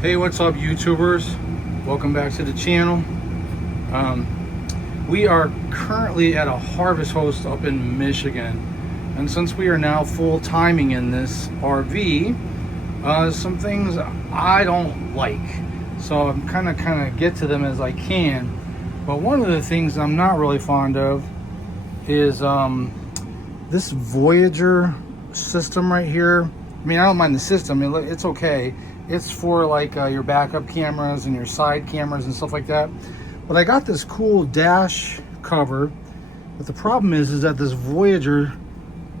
Hey, what's up, YouTubers? Welcome back to the channel. We are currently at a harvest host up in Michigan, and since we are now full timing in this RV, some things I don't like, so I'm kind of get to them as I can. But one of the things I'm not really fond of is this Voyager system right here. I mean, I don't mind the system, it's okay. It's for like your backup cameras and your side cameras and stuff like that. But I got this cool dash cover. But the problem is that this Voyager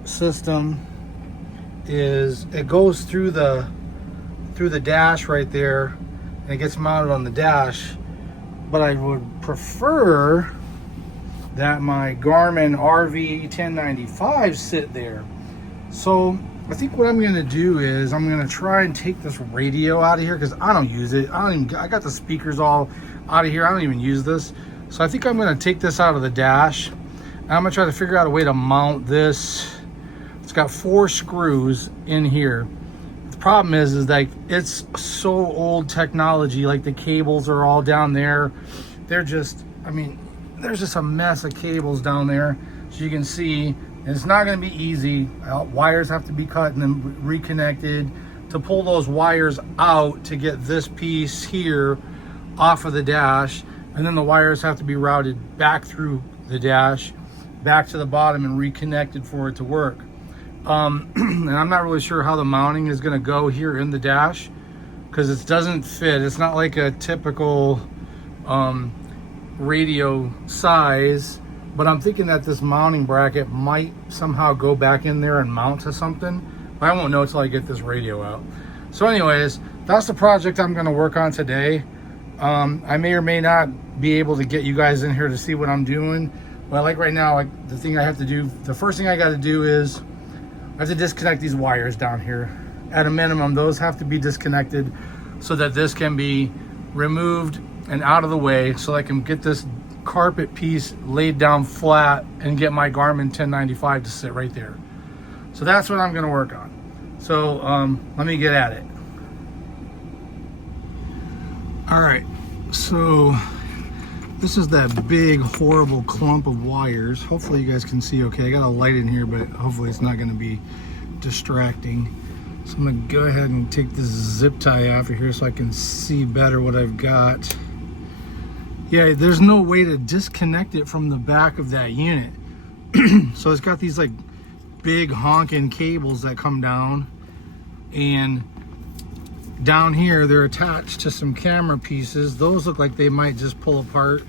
system it goes through the dash right there, and it gets mounted on the dash. But I would prefer that my Garmin RV 1095 sit there. So I think what I'm going to do is I'm going to try and take this radio out of here, because I don't use it. I got the speakers all out of here. I don't even use this. So I think I'm going to take this out of the dash, and I'm going to try to figure out a way to mount this. It's got 4 screws in here. The problem is that it's so old technology. Like, the cables are all down there. They're just, I mean, there's just a mess of cables down there. So you can see, it's not going to be easy. Wires have to be cut and then reconnected to pull those wires out to get this piece here off of the dash, and then the wires have to be routed back through the dash back to the bottom and reconnected for it to work. And I'm not really sure how the mounting is going to go here in the dash, because it doesn't fit. It's not like a typical radio size. But I'm thinking that this mounting bracket might somehow go back in there and mount to something. But I won't know until I get this radio out. So anyways, that's the project I'm going to work on today. I may or may not be able to get you guys in here to see what I'm doing. But like right now, the thing I have to do, the first thing I got to do is I have to disconnect these wires down here. At a minimum, those have to be disconnected so that this can be removed and out of the way, so I can get this carpet piece laid down flat and get my Garmin 1095 to sit right there. So that's what I'm going to work on. So let me get at it. All right, so this is that big horrible clump of wires. Hopefully you guys can see okay. I got a light in here, but hopefully it's not going to be distracting. So I'm going to go ahead and take this zip tie off of here so I can see better what I've got. Yeah, there's no way to disconnect it from the back of that unit. So it's got these like big honking cables that come down, and down here they're attached to some camera pieces. Those look like they might just pull apart.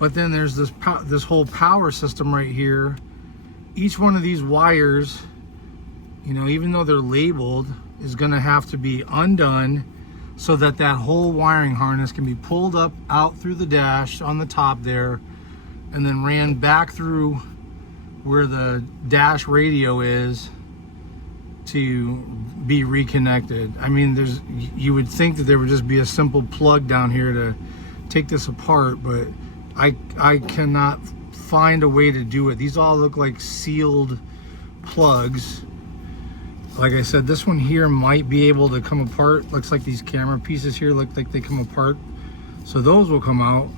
But then there's this whole power system right here. Each one of these wires, you know, even though they're labeled, is going to have to be undone, so that whole wiring harness can be pulled up out through the dash on the top there, and then ran back through where the dash radio is to be reconnected. I mean, you would think that there would just be a simple plug down here to take this apart, but I cannot find a way to do it. These all look like sealed plugs. Like I said, this one here might be able to come apart. Looks like these camera pieces here look like they come apart. So those will come out,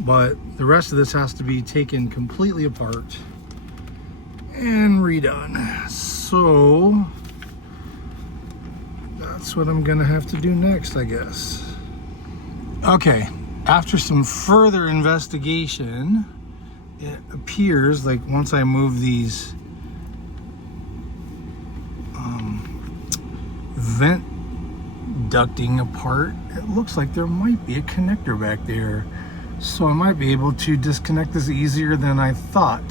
but the rest of this has to be taken completely apart and redone. So that's what I'm gonna have to do next, I guess. Okay, after some further investigation, it appears like once I move these vent ducting apart, it looks like there might be a connector back there. So I might be able to disconnect this easier than I thought.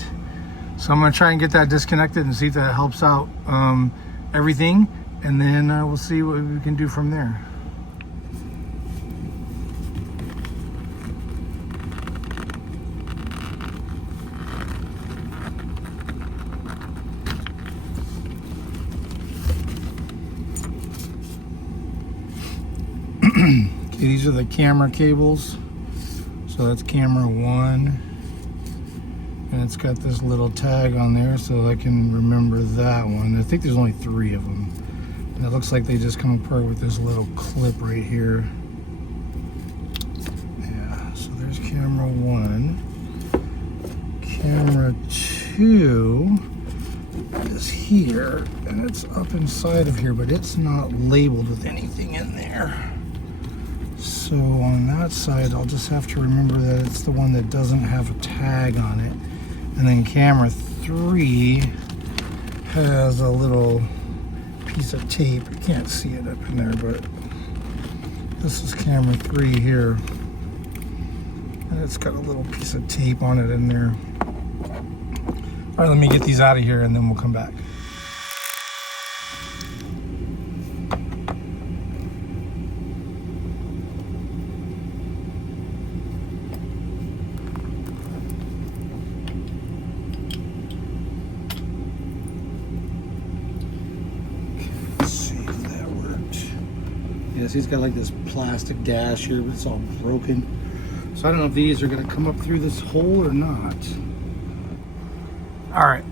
So I'm going to try and get that disconnected and see if that helps out everything, and then we'll see what we can do from there. Okay, these are the camera cables. So that's camera 1, and it's got this little tag on there so I can remember that one. I think there's only 3 of them. And it looks like they just come apart with this little clip right here. Yeah, so there's camera 1. Camera 2 is here, and it's up inside of here, but it's not labeled with anything in there. So on that side, I'll just have to remember that it's the one that doesn't have a tag on it. And then camera 3 has a little piece of tape. You can't see it up in there, but this is camera 3 here. And it's got a little piece of tape on it in there. All right, let me get these out of here and then we'll come back. Yes, he's got like this plastic dash here, but it's all broken. So I don't know if these are gonna come up through this hole or not. All right,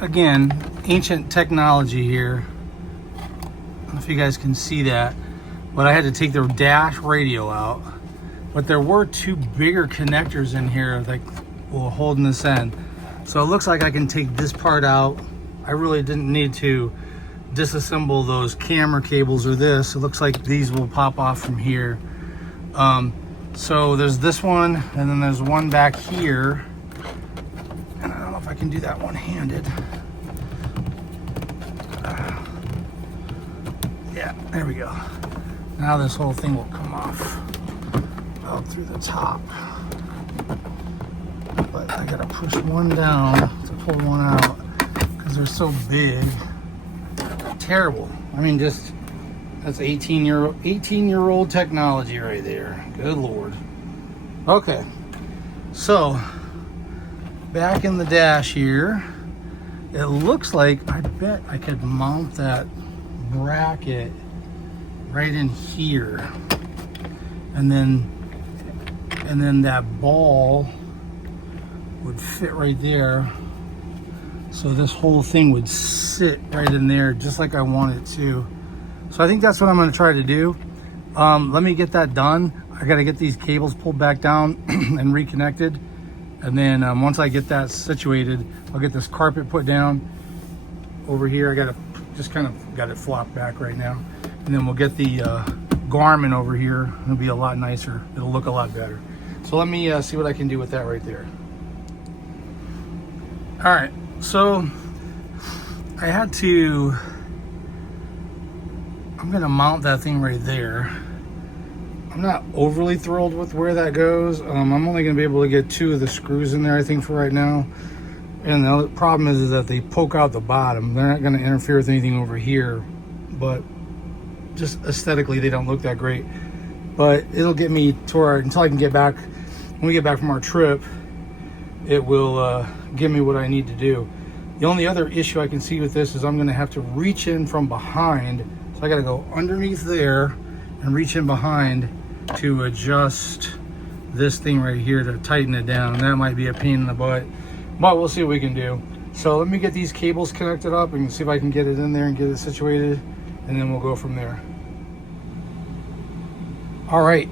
again, ancient technology here. I don't know if you guys can see that, but I had to take the dash radio out. But there were 2 bigger connectors in here that were holding this end. So it looks like I can take this part out. I really didn't need to disassemble those camera cables or this. It looks like these will pop off from here. So there's this one, and then there's one back here, and I don't know if I can do that one-handed. Yeah, there we go. Now this whole thing will come off out through the top, but I gotta push one down to pull one out because they're so big. Terrible. I mean, just that's 18-year-old technology right there. Good Lord. Okay, so back in the dash here, it looks like I bet I could mount that bracket right in here, and then that ball would fit right there. So this whole thing would sit right in there just like I want it to. So I think that's what I'm going to try to do. Let me get that done. I got to get these cables pulled back down and reconnected. And then once I get that situated, I'll get this carpet put down over here. I got to just kind of got it flopped back right now. And then we'll get the Garmin over here. It'll be a lot nicer. It'll look a lot better. So let me see what I can do with that right there. All right. So I had to, I'm gonna mount that thing right there. I'm not overly thrilled with where that goes. I'm only gonna be able to get 2 of the screws in there, I think, for right now. And the problem is that they poke out the bottom. They're not gonna interfere with anything over here, but just aesthetically, they don't look that great. But it'll get me to where, until I can get back, when we get back from our trip, it will give me what I need to do. The only other issue I can see with this is I'm gonna have to reach in from behind. So I gotta go underneath there and reach in behind to adjust this thing right here to tighten it down. That might be a pain in the butt, but we'll see what we can do. So let me get these cables connected up and see if I can get it in there and get it situated, and then we'll go from there. All right,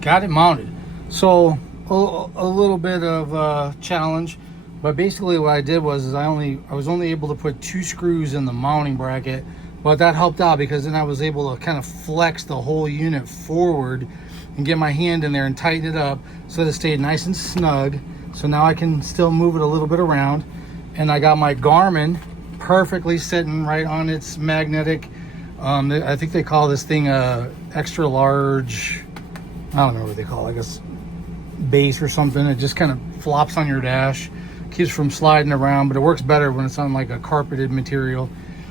got it mounted. So a little bit of a challenge, but basically what I did was I was only able to put 2 screws in the mounting bracket, but that helped out because then I was able to kind of flex the whole unit forward and get my hand in there and tighten it up so that it stayed nice and snug. So now I can still move it a little bit around, and I got my Garmin perfectly sitting right on its magnetic, I think they call this thing a extra large, I don't know what they call it, I guess base or something. It just kind of flops on your dash, keeps from sliding around, but it works better when it's on like a carpeted material.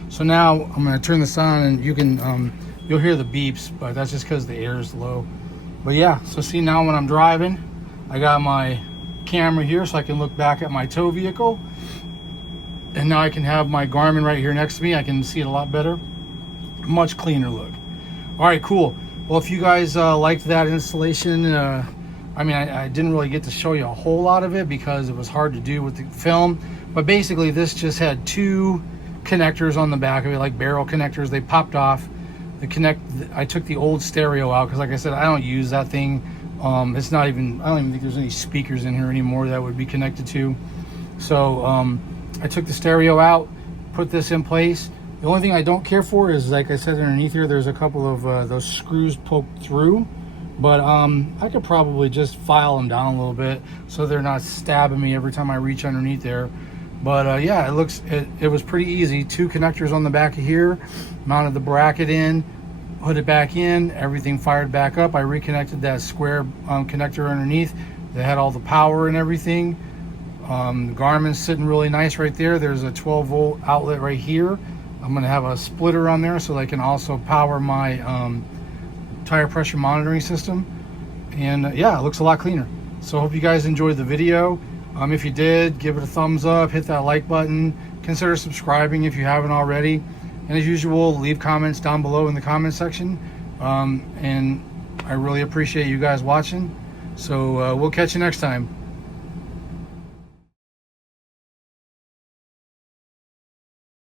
So now I'm going to turn this on, and you can you'll hear the beeps, but that's just because the air is low. But yeah, so see, now when I'm driving, I got my camera here so I can look back at my tow vehicle, and now I can have my Garmin right here next to me. I can see it a lot better, much cleaner look. All right, cool. Well, if you guys liked that installation, I mean, I didn't really get to show you a whole lot of it because it was hard to do with the film, but basically this just had 2 connectors on the back of it, like barrel connectors. They popped off. I took the old stereo out because, like I said, I don't use that thing. It's not even, I don't even think there's any speakers in here anymore that would be connected to. So I took the stereo out, put this in place. The only thing I don't care for is, like I said, underneath here, there's a couple of those screws poked through. But I could probably just file them down a little bit so they're not stabbing me every time I reach underneath there. But yeah, it was pretty easy. 2 connectors on the back of here, mounted the bracket in, put it back in, everything fired back up. I reconnected that square connector underneath that had all the power and everything. Garmin's sitting really nice right there. There's a 12-volt outlet right here. I'm gonna have a splitter on there so I can also power my tire pressure monitoring system. And yeah, it looks a lot cleaner. So I hope you guys enjoyed the video. If you did, give it a thumbs up, hit that like button, consider subscribing if you haven't already. And as usual, leave comments down below in the comment section. And I really appreciate you guys watching. So we'll catch you next time.